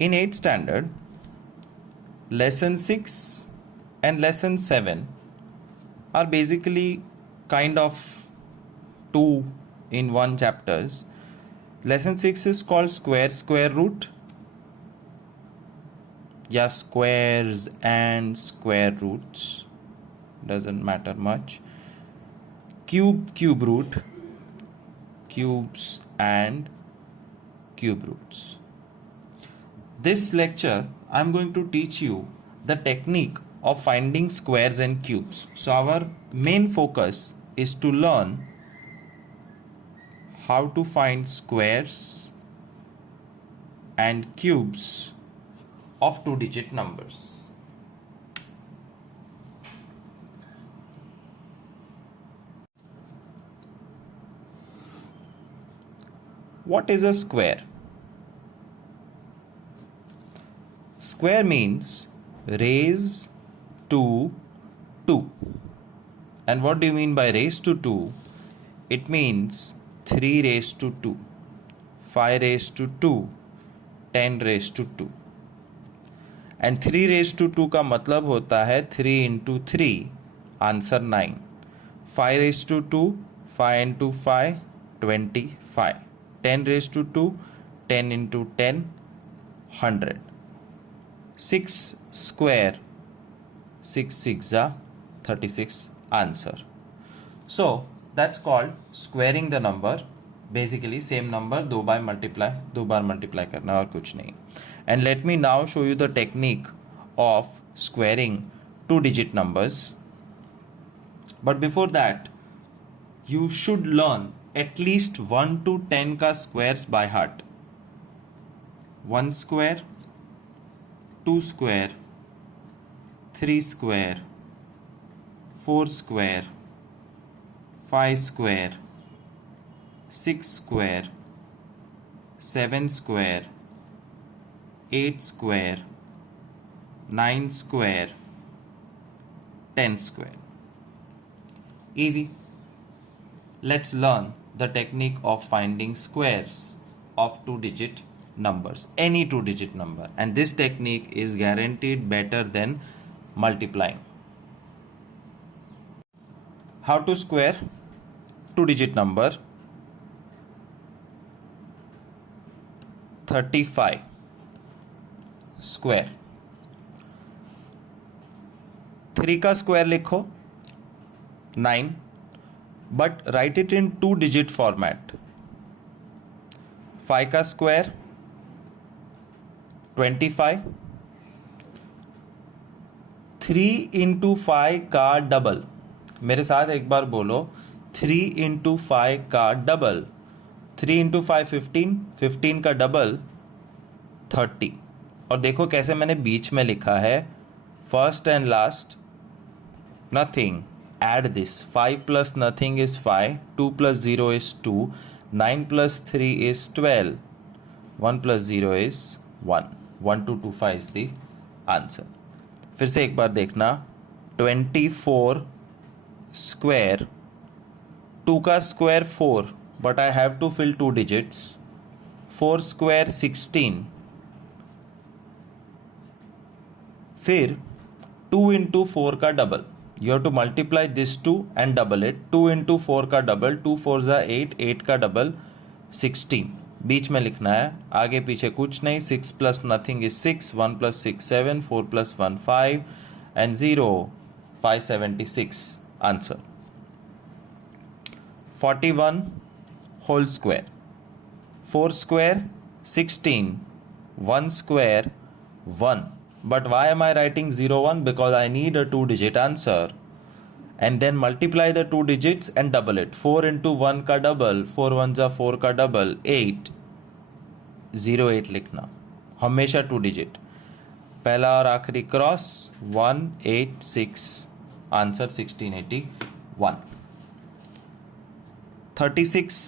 In 8th standard, lesson 6 and lesson 7 are basically kind of two in one chapters. Lesson 6 is called square root, yeah, squares and square roots, doesn't matter much. Cube root, cubes and cube roots. This lecture I'm going to teach you the technique of finding squares and cubes. So our main focus is to learn how to find squares and cubes of 2-digit numbers. What is a square? Square means raise to 2. And what do you mean by raise to 2? It means 3 raised to 2, 5 raised to 2, 10 raised to 2. And 3 raised to 2 का मतलब होता है 3 into 3, answer 9. 5 raised to 2, 5 into 5, 25. 10 raised to 2, 10 into 10, 100. 6 square, 6 6 36, answer. So that's called squaring the number. Basically same number दो बार multiply करना और कुछ नहीं. And let me now show you the technique of squaring 2-digit numbers. But before that, you should learn at least 1 to 10 का squares by heart. 1 square, 2 square, 3 square, 4 square, 5 square, 6 square, 7 square, 8 square, 9 square, 10 square. Easy. Let's learn the technique of finding squares of 2-digit numbers, any 2-digit number, and this technique is guaranteed better than multiplying. How to square 2-digit number? 35 square. 3 का square लिखो 9, but write it in 2-digit format. 5 का square 25. 3 into 5 का double, मेरे साथ एक बार बोलो 3 into 5 का double. 3 into 5 15, 15 का डबल 30. और देखो कैसे मैंने बीच में लिखा है, first and last nothing, add this. 5 plus nothing is 5, 2 plus 0 is 2, 9 plus 3 is 12, 1 plus 0 is 1. 1225 is the answer. फिर से एक बार देखना, 24 square, 2 का square 4, but I have to fill 2 digits. 4 square 16. फिर 2 into 4 का double, you have to multiply this 2 and double it. 2 into 4 का double, 2 4 8, 8 का double 16. बीच में लिखना है, आगे पीछे कुछ नहीं. 6 plus nothing is 6, 1 plus 6 7, 4 plus 1 5, and 0 576, answer. 41 whole square. 4 square 16, 1 square 1. But why am I writing 0 1? Because I need a 2-digit answer. And then multiply the 2 digits and double it. 4 into 1 का double, 4 1 जा 4 का double, 8. 0 8 लिखना, हमेशा 2 digit. पहला और आखिरी cross 186, answer 1681. 36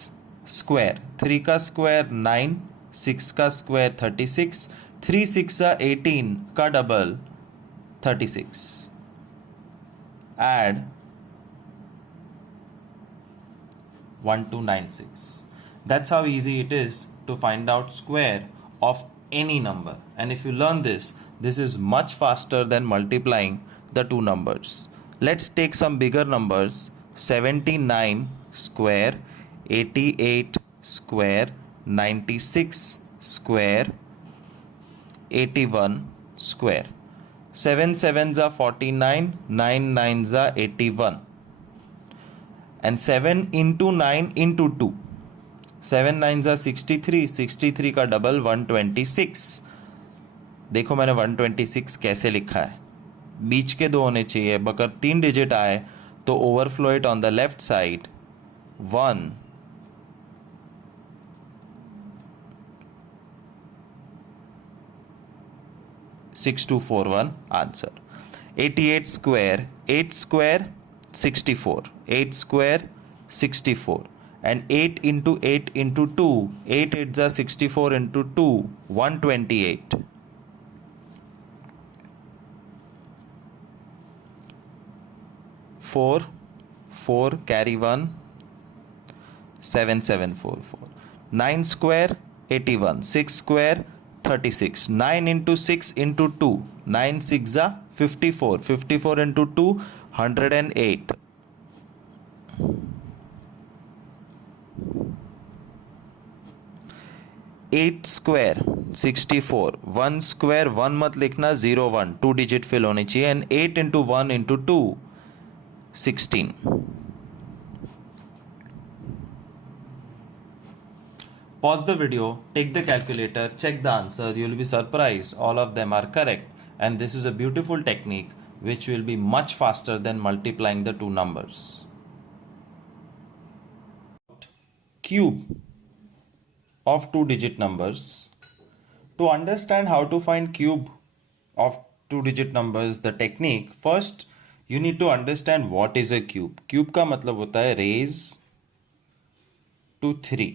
square, 3 का square 9, 6 का स्क्वायर 36, 3 6 18 का double 36. Add 1296. That's how easy it is to find out square of any number. And if you learn this, this is much faster than multiplying the two numbers. Let's take some bigger numbers. 79 square, 88 square, 96 square, 81 square. 7 sevens are 49, 9 nines are 81. And 7 into 9 into 2. 7 nines are 63, 63 का double 126. देखो मैंने 126 कैसे लिखा है, बीच के दो होने चाहिए, अगर 3 डिजिट आए तो overflow it on the left side. 1 6241 answer. 88 square, 8 square 64, 8 square 64, and 8 into 8 into 2, 8 8s are 64 into 2, 128. 4 carry 1, 7744. 9 square 81, 6 square 36, 9 into 6 into 2, 9 6 are 54, 54 into 2, 108. 8 square 64, 1 square 1 मत लिखना, 0 1 2 डिजिट फिल होनी चाहिए, and 8 into 1 into 2, 16. Pause the video, take the calculator, check the answer. You will be surprised, all of them are correct, and this is a beautiful technique which will be much faster than multiplying the two numbers. Cube of two-digit numbers. To understand how to find cube of two-digit numbers, the technique, first you need to understand what is a cube. Cube का मतलब होता है raise to 3,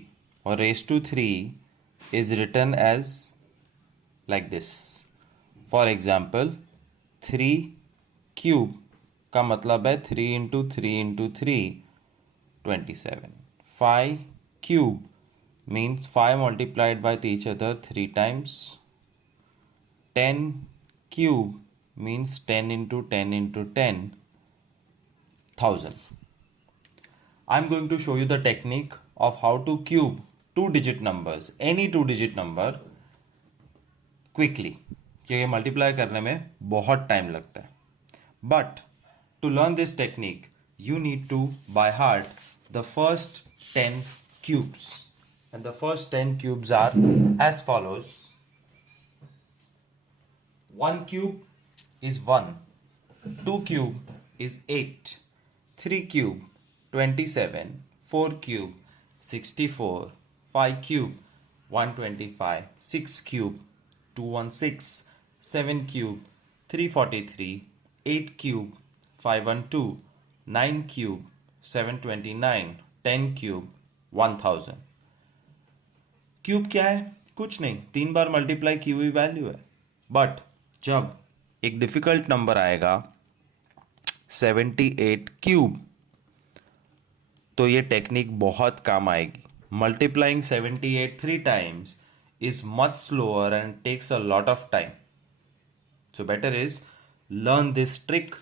और raise to 3 is written as like this. For example, 3 cube का मतलब है 3 into 3 into 3, 27. 5 cube means 5 multiplied by each other 3 times. 10 cube means 10 into 10 into 10, 1000. I'm going to show you the technique of how to cube two-digit numbers, any two-digit number, quickly, क्योंकि multiply करने में बहुत time लगता है. But to learn this technique, you need to by heart the first 10 cubes. And the first 10 cubes are as follows. 1 cube is 1, 2 cube is 8, 3 cube 27, 4 cube 64, 5 cube 125, 6 cube 216, 7 cube 343, 8 cube 512, 9 cube 729, 10 cube 1000. Cube क्या है? कुछ नहीं, 3 बार multiply की हुई value है. But जब एक difficult number आएगा 78 क्यूब, तो ये टेक्निक बहुत काम आएगी. Multiplying 78 3 times is much slower and takes a lot of time. So better is learn this trick,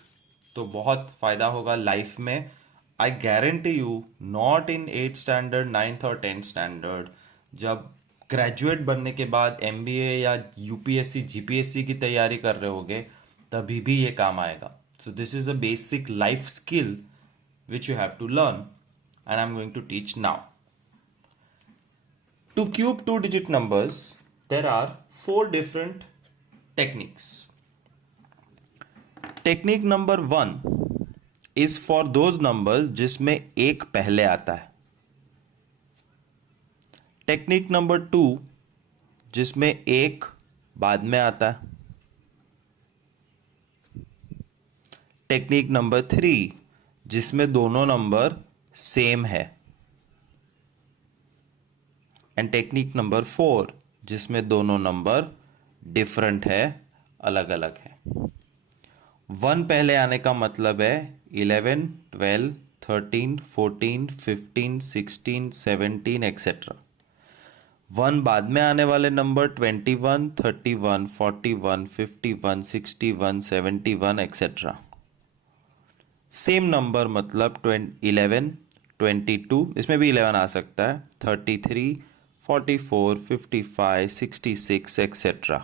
तो बहुत फायदा होगा लाइफ में. I guarantee you, not in 8th standard, 9th और 10th standard, जब ग्रेजुएट बनने के बाद MBA या UPSC GPSC की तैयारी कर रहे होगे, तभी भी ये काम आएगा. So this is a basic life skill which you have to learn, and I'm going to teach now. To cube two-digit numbers, there are 4 different techniques. Technique number 1 is for those numbers जिसमें 1 पहले आता है. Technique number 2 जिसमें 1 बाद में आता है. Technique number 3 जिसमें दोनों नंबर सेम है. एंड टेक्निक नंबर 4 जिसमें दोनों नंबर डिफरेंट है, अलग अलग है. 1 पहले आने का मतलब है 11, 12, 13, 14, 15, 16, 17 एक्सेट्रा. 1 बाद में आने वाले नंबर 21, 31, 41, 51, 61, 71 एक्सेट्रा. सेम नंबर मतलब 11, 22, इसमें भी 11 आ सकता है, 33, 44, 55, 66 etcetera.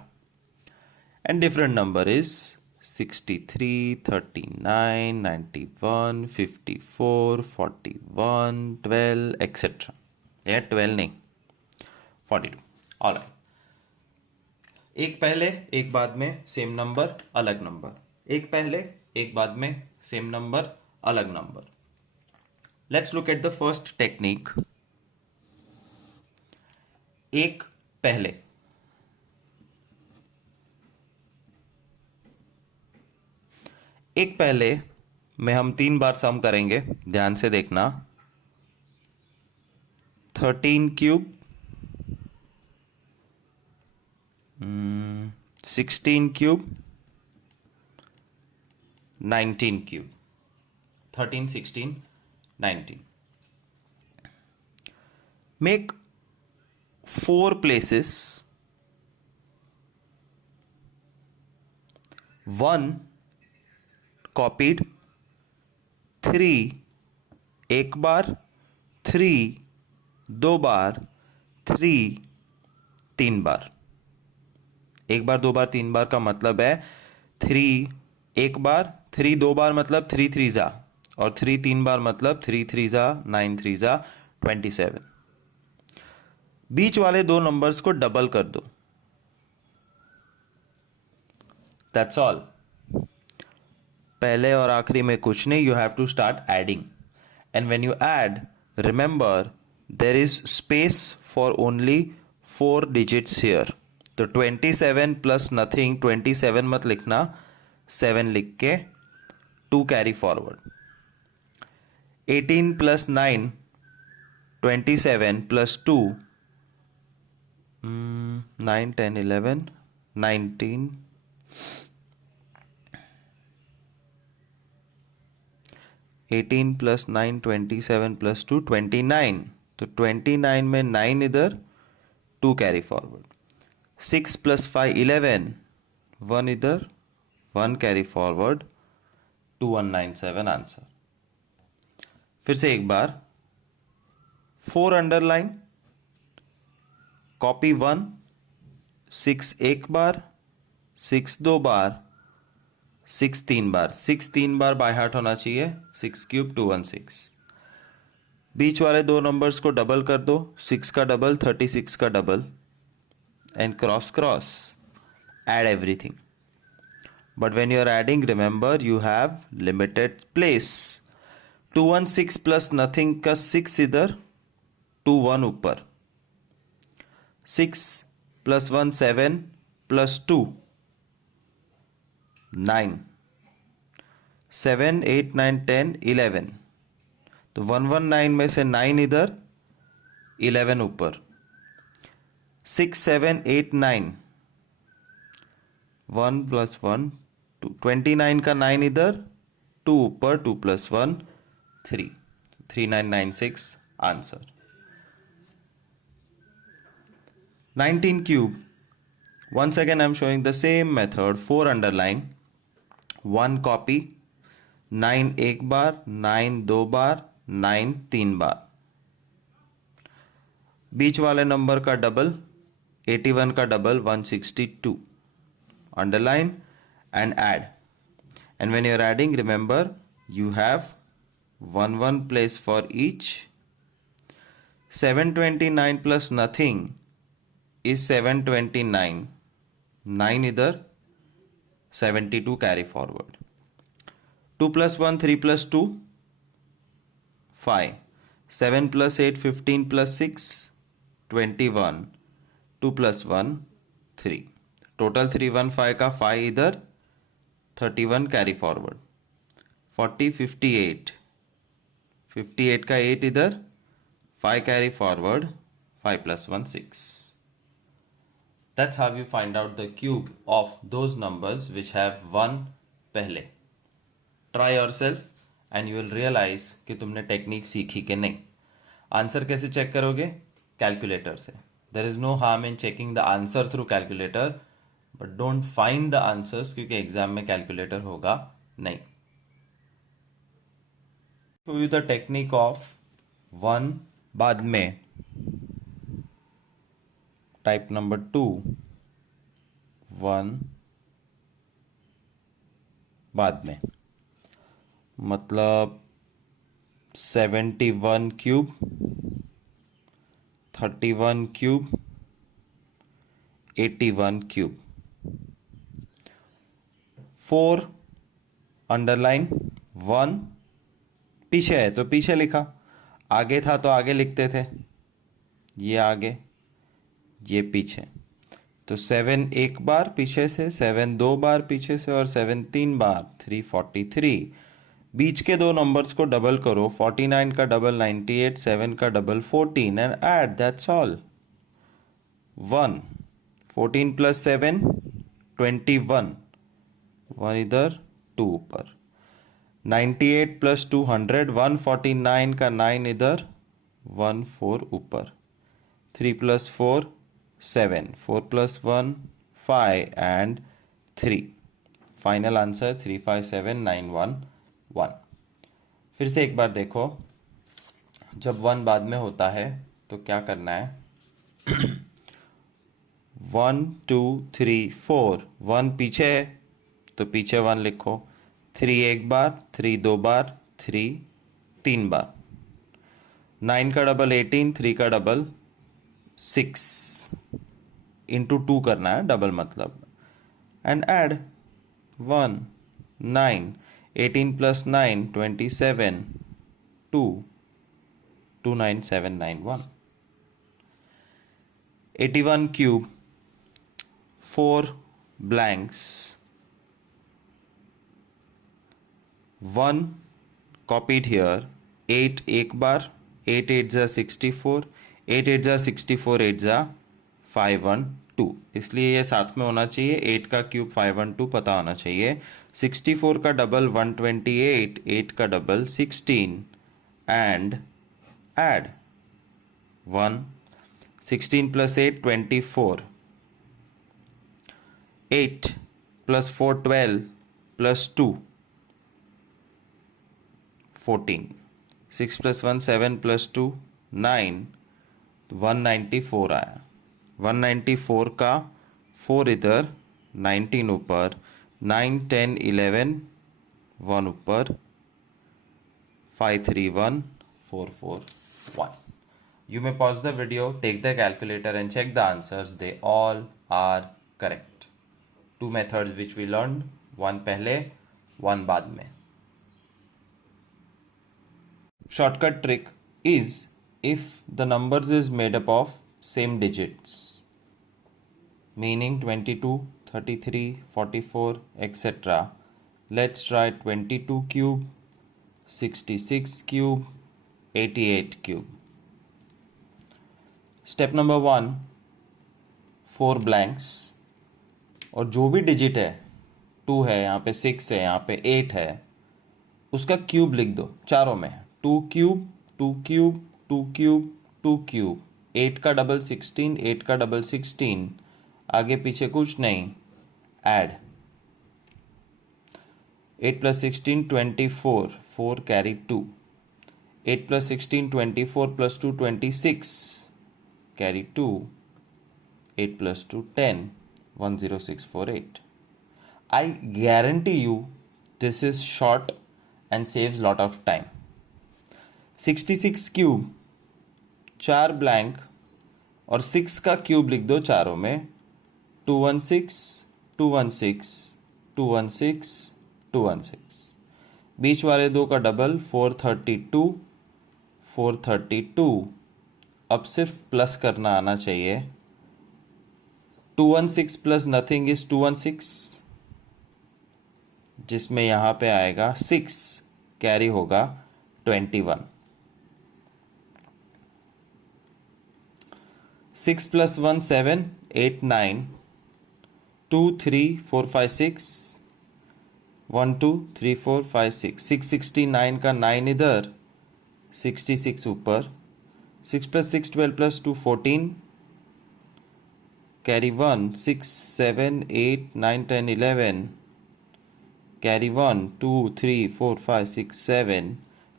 And different number is 63, 39, 91, 54, 41, 12 etcetera. या 12 नहीं, 42. ऑलराइट. एक पहले एक बाद में सेम नंबर अलग नंबर, एक पहले एक बाद में सेम नंबर अलग number. Let's look at the first technique. एक पहले. एक पहले में हम 3 बार सम करेंगे, ध्यान से देखना. 13 cube, 16 cube, 19 cube. 13, 16, 19. Make 4 places. 1 copied, 3 एक बार, 3 2 बार, 3 3 बार. एक बार, 2 बार, 3 बार का मतलब है 3 एक बार, 3 2 बार मतलब 3 3 जा, और 3 3 बार मतलब 3 3 जा 9 3 जा 27. बीच वाले 2 नंबर्स को डबल कर दो. That's all. पहले और आखिरी में कुछ नहीं, you have to start adding. And when you add, remember there is space for only 4 digits here. तो 27 प्लस नथिंग, 27 मत लिखना, 7 लिख के 2 carry forward. 18 plus 9, 27 plus 2, 9, 10, 11, 19. 18 plus 9, 27 plus 2, 29. तो 29 में 9 इधर, 2 कैरी फॉरवर्ड. 6 प्लस 5, 11, 1 इधर, 1 कैरी फॉरवर्ड. 2197 आंसर. फिर से एक बार. 4 अंडरलाइन, कॉपी 1, 6 एक बार, 6 2 बार, 6 3 बार. 6 3 बार बाय हार्ट होना चाहिए. 6 क्यूब 216. बीच वाले 2 नंबर्स को डबल कर दो. 6 का डबल 36 का double, and cross cross add everything. But when you are adding, remember you have limited place. 216 plus nothing का 6 इधर, 2 1 ऊपर. 6 plus 1 7 plus 2 9. 7 8 9 10 11. तो 119 में से 9 इधर, 11 ऊपर. 6 7 8 9, 1 plus 1 2. 29 का 9 इधर, 2 ऊपर, 2 plus 1 3. 3996 answer. 19 cube. Once again I am showing the same method. 4 underline, 1 copy, 9 एक बार, 9 2 बार, 9 3 बार. बीच वाले नंबर का डबल, 81 का double 162. Underline and add. And when you are adding, remember you have 1 place for each. 729 plus nothing is 729. 9 इधर, 72 carry forward. 2 plus 1 3 plus 2 5. 7 plus 8 15 plus 6 21. 2 plus 1 3. Total 315 का 5 इधर, 31 carry forward. 40 58. 58 का 8 इधर, 5 carry forward. 5 plus 1 6. That's how you find out the cube of those numbers which have 1 पहले. Try yourself and you will realize कि तुमने technique सीखी कि नहीं. आंसर कैसे चेक करोगे? कैलकुलेटर से. There is no harm in checking the answer through calculator, but don't find the answers, क्योंकि एग्जाम में कैलकुलेटर होगा नहीं. Show you the technique of one बाद में. टाइप नंबर 2, वन बाद में, मतलब 71 क्यूब, 31 क्यूब, 81 क्यूब. 4 अंडरलाइन, 1 पीछे है तो पीछे लिखा, आगे था तो आगे लिखते थे. ये आगे, ये पीछे. तो 7 एक बार पीछे से, 7 दो बार पीछे से, और 7 तीन बार, 343. बीच के दो नंबर्स को डबल करो, 49 का डबल 98, 7 का double 14, and add, that's all. 1, 14 plus 7, 21, 1 इधर, 2 ऊपर. 98 प्लस 200, 149 का 9 इधर, 1 4 ऊपर. 3 plus 4 7, 4 plus 1 5, and 3. Final answer 357911. फिर से एक बार देखो, जब 1 बाद में होता है तो क्या करना है. 1 2 3 4, 1 पीछे है तो पीछे 1 लिखो. 3 एक बार, 3 दो बार, 3 तीन बार. 9 का डबल 18, 3 का डबल 6, इंटू 2 करना है, डबल मतलब. And add 1 9, 18 plus 9 27, 2 29791. 81 cube, 4 blanks, 1 copied here, 8 एक बार, 8 8 जा 64, 8 8 जा 64, 8 जा 512. इसलिए ये साथ में होना चाहिए. 8 का क्यूब 512 पता होना चाहिए. 64 का डबल 128, 8 का double 16, and add 1. 16 plus 8 24, 8 plus 4 12, plus 2 14, 6 plus 1 7, plus 2 9, 194 आया. 194 का 4 इधर, 19 ऊपर, 9 10 11, 1 ऊपर, 531 441. You may pause the video, take the calculator and check the answers. They all are correct. 2 methods which we learned, one पहले, one बाद में. Shortcut trick is if the numbers is made up of same digits, meaning 22, 33, 44, etc. Let's try 22 cube, 66 cube, 88 cube. Step number 1, 4 blanks, और जो भी digit है, 2 है यहाँ पे, 6 है यहाँ पे, 8 है, उसका क्यूब लिख दो चारों में. 2 क्यूब, 2 क्यूब, 2 क्यूब, 2 क्यूब. 8 का डबल 16, 8 का डबल 16, आगे पीछे कुछ नहीं, add. 8 plus 16 24, 4 carry 2. 8 plus 16 24, plus 2 26, carry 2. 8 plus 2 10, 10648. I guarantee you this is short and saves lot of time. 66 cube, 4 blank, और 6 का क्यूब लिख दो चारों में. 216, 216, 216, 216. बीच वाले दो का डबल 432, 432. अब सिर्फ प्लस करना आना चाहिए. 216 प्लस नथिंग इज 216, जिसमें यहाँ पे आएगा 6, कैरी होगा 21. 6 प्लस 1 7, 8 9, 2 3 4 5 6, 1 2 3 4 5 6, 669 का 9 इधर, 66 ऊपर. 6 plus 6 12 plus 2 14, कैरी 1, 6, 7, 8, 9, 10, 11, कैरी 1, 2, 3, 4, 5, 6, 7,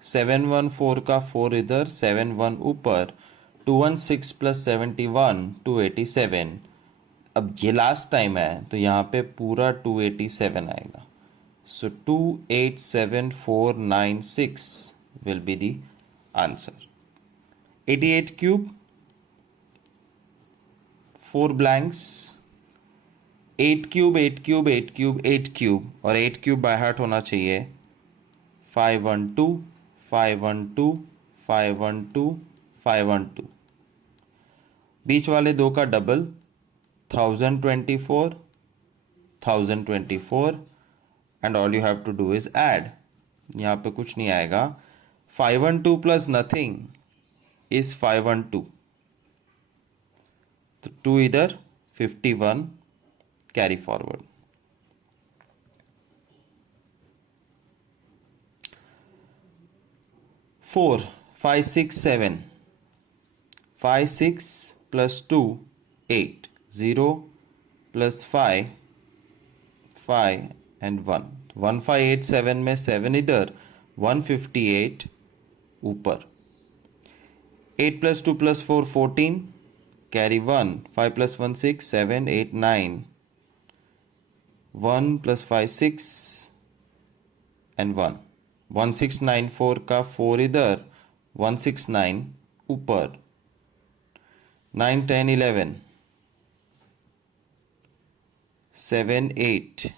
7 1 4 का 4 इधर, 7 1 ऊपर, 2 1 6 प्लस 71 287। अब ये लास्ट टाइम है तो यहाँ पे पूरा 287 आएगा। सो 287496 will be the answer. 88 cube, 4 blanks, 8 cube 8 cube 8 cube 8 cube, और 8 क्यूब बाय हार्ट होना चाहिए। 512 512 512 512। बीच वाले दो का double 1024 1024, and all you have to do is add. यहाँ पे कुछ नहीं आएगा। 512 प्लस नथिंग इज 512, तो 2 इधर, 51 carry forward. Four 5 6 7, 5 6 plus 2 8, 0 plus 5 5 and 1, 1587 में 7 इधर, 158 ऊपर। 8 plus 2 plus 4 14, carry 1, 5 plus 1 6, 7 8 9, 1 plus 5 6 and 1, 1694 का 4 इधर, 169 ऊपर। 9 10 11, 7 8,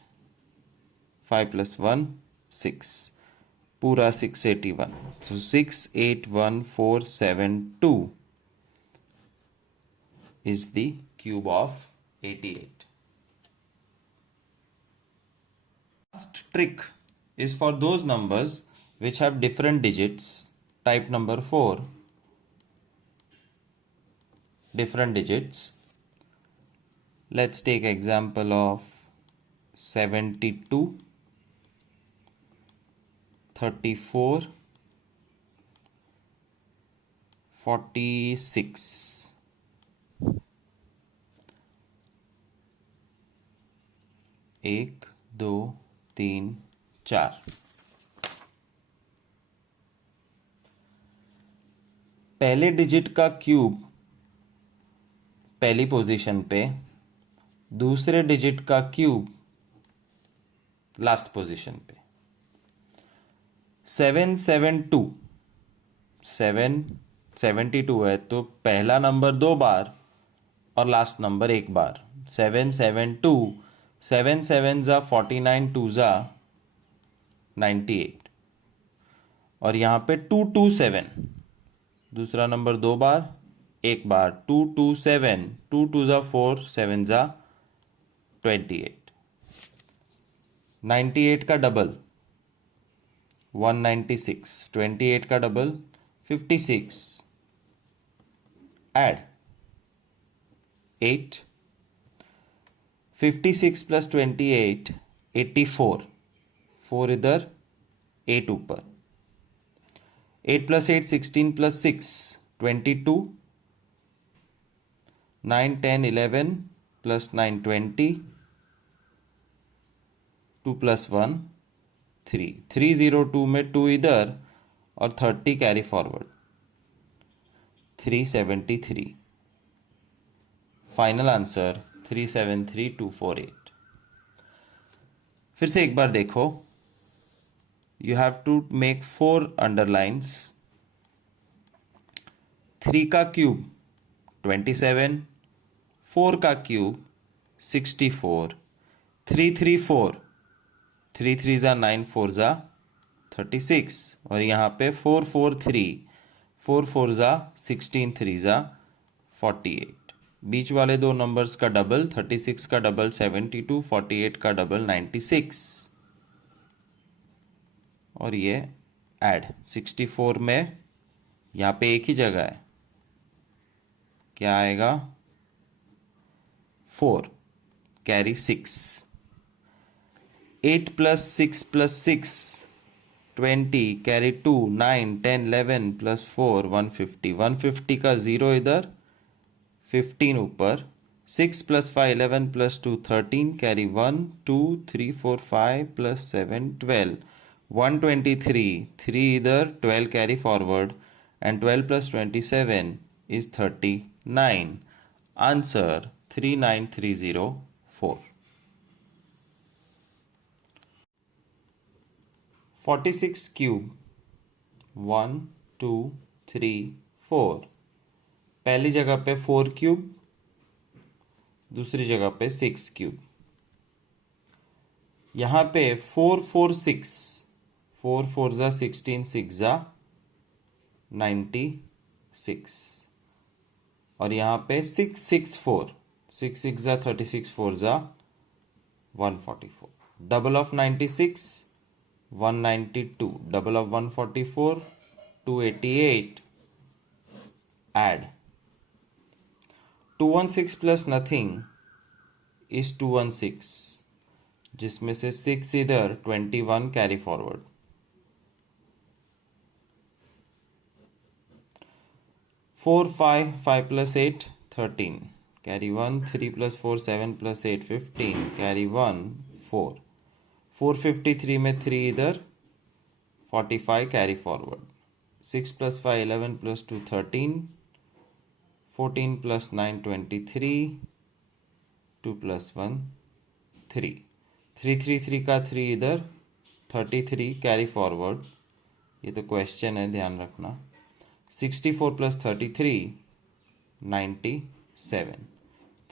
5 प्लस 1 6, पूरा 681। सो 681472 is the cube of 88. Last trick is for those numbers which have different digits. Type number 4, different digits. Let's take example of 72, 34, 46. एक, दो, तीन, चार। पहले डिजिट का क्यूब पहली पोजीशन पे, दूसरे डिजिट का क्यूब लास्ट पोजीशन पे। 772, 772 है तो पहला नंबर 2 बार और लास्ट नंबर 1 बार। 772, 7 7 जा 49, 2 जा 98, और यहाँ पे 227, दूसरा नंबर 2 बार 1 बार, 227, 2 2 जा 4, 7 जा 28। 98 का डबल 196, 28 का डबल 56, ऐड 8, 56 प्लस 28 84, 4 इधर 8 ऊपर। 8 प्लस 8 16 प्लस 6 22, 9 10 11 प्लस 9 20, 2 प्लस 1 3, 302 में 2 इधर और 30 कैरी फॉरवर्ड, 373। Final answer 373248। फिर से एक बार देखो, you have to make 4 underlines. 3 का क्यूब 27, 4 का क्यूब 64, 3 3 4, 3 3 जा 9, 4 जा 36, और यहाँ पे 4 4 3, 4 4 जा 16, 3 जा 48। बीच वाले दो नंबर्स का डबल 36 का डबल 72, 48 का डबल 96, और ये ऐड 64 में यहाँ पे एक ही जगह है, क्या आएगा 4 carry 6। 8 plus 6 plus 6 20 carry 2, 9 10 11 plus 4 150, 150 का 0 इधर 15 ऊपर, 6 plus 5 11 plus 2 13, carry 1 2 3 4 5 plus 7 12, 123, 3 इधर 12 carry forward and 12 plus 27 is 39. Answer 39304. 46 cube 1 2 3 4. पहली जगह पे 4 क्यूब, दूसरी जगह पे 6 क्यूब. यहाँ पे 4 4 6, 4 4 जा 16, 6 जा 96. और यहाँ पे 6 6 4, 6 6 जा 36, 4 जा 144. Double of 96 192, double of 144 288. Add 216 plus nothing is 216, जिसमें से 6 इधर 21 carry forward. 4 5 5 plus 8 13, carry 1 3 plus 4 7 plus 8 15, carry 1 4. 453 में 3 इधर 45 carry forward. 6 plus 5 11 plus 2 13, 14 plus 9 23, 2 plus 1 3. 3 3 3 का 3 इधर 33 कैरी फॉरवर्ड. ये तो क्वेश्चन है, ध्यान रखना. 64 plus 33 97.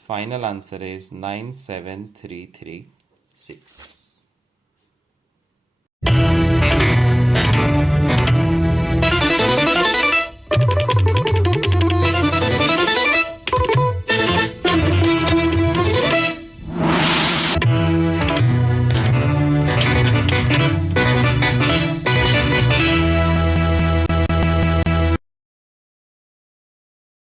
Final answer is 97336.